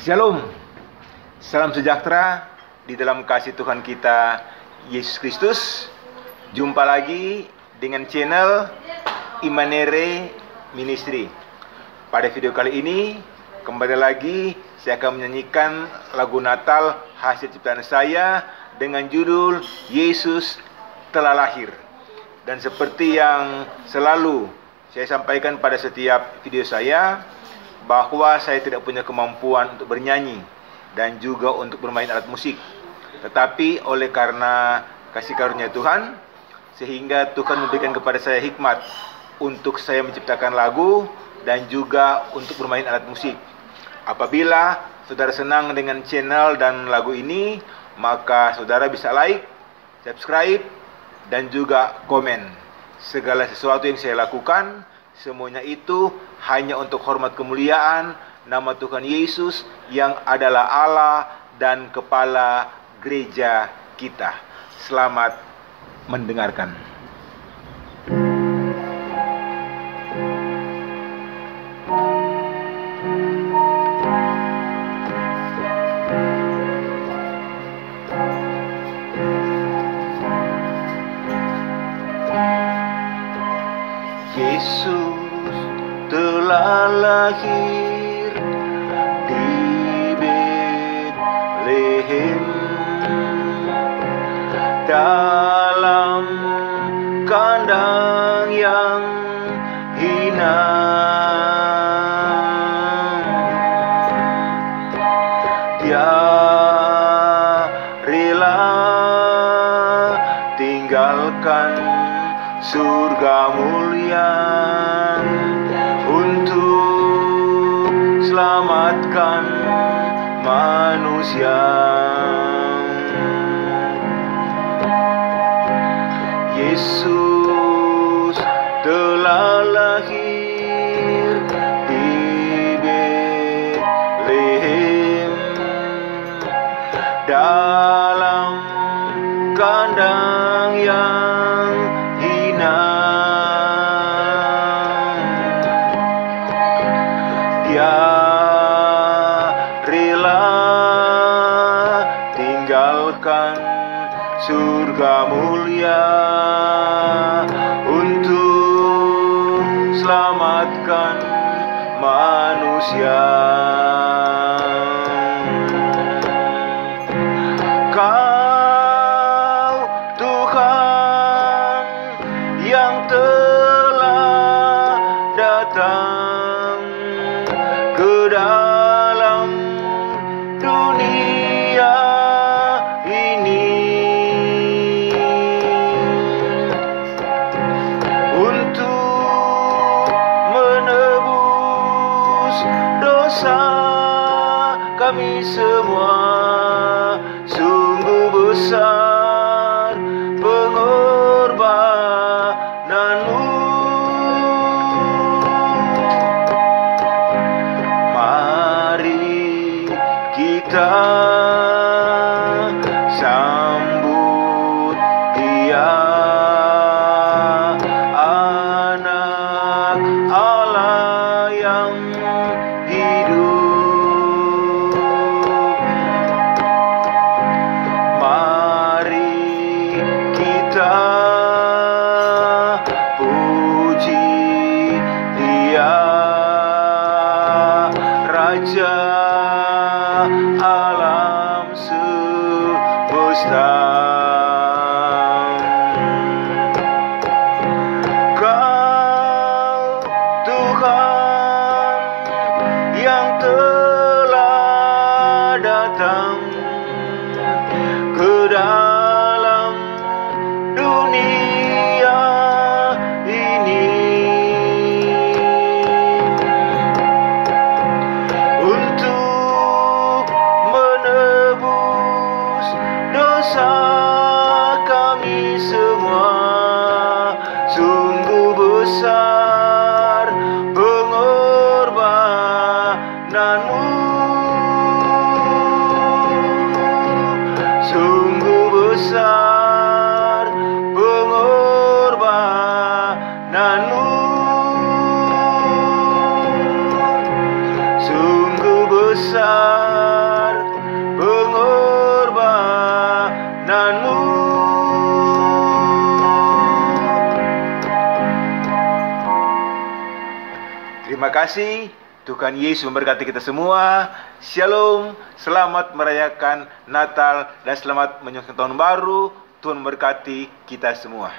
Shalom, salam sejahtera di dalam kasih Tuhan kita Yesus Kristus. Jumpa lagi dengan channel Immanuel Ministry. Pada video kali ini, kembali lagi saya akan menyanyikan lagu Natal hasil ciptaan saya dengan judul Yesus telah lahir. Dan seperti yang selalu saya sampaikan pada setiap video saya, bahwa saya tidak punya kemampuan untuk bernyanyi dan juga untuk bermain alat musik. Tetapi oleh karena kasih karunia Tuhan, sehingga Tuhan memberikan kepada saya hikmat untuk saya menciptakan lagu dan juga untuk bermain alat musik. Apabila saudara senang dengan channel dan lagu ini, maka saudara bisa like, subscribe, dan juga komen. Segala sesuatu yang saya lakukan, semuanya itu hanya untuk hormat kemuliaan nama Tuhan Yesus yang adalah Allah dan Kepala gereja kita. Selamat mendengarkan. Yesus telah lahir di Betlehem dalam kandang yang hina. Dia rela tinggalkan surga mulia untuk selamatkan manusia. Yesus telah lahir di Betlehem dalam kandang yang hina. Dia rela tinggalkan surga mulia untuk selamatkan manusia. Kau Tuhan yang telah datang ke dalam dunia ini untuk menebus dosa kami semua. Sungguh besar pengorbananmu. Mari kita sambut Dia, anak Allah yang hidup. Mari kita puji Dia, Raja alam semesta. Kau Tuhan yang telah datang ke dalam dunia ini untuk menebus dosa kami semua. Sungguh besar pengorbananmu. Sungguh besar pengorbananmu. Sungguh besar besar pengorbananmu. Terima kasih. Tuhan Yesus memberkati kita semua. Shalom. Selamat merayakan Natal dan selamat menyongsong tahun baru. Tuhan memberkati kita semua.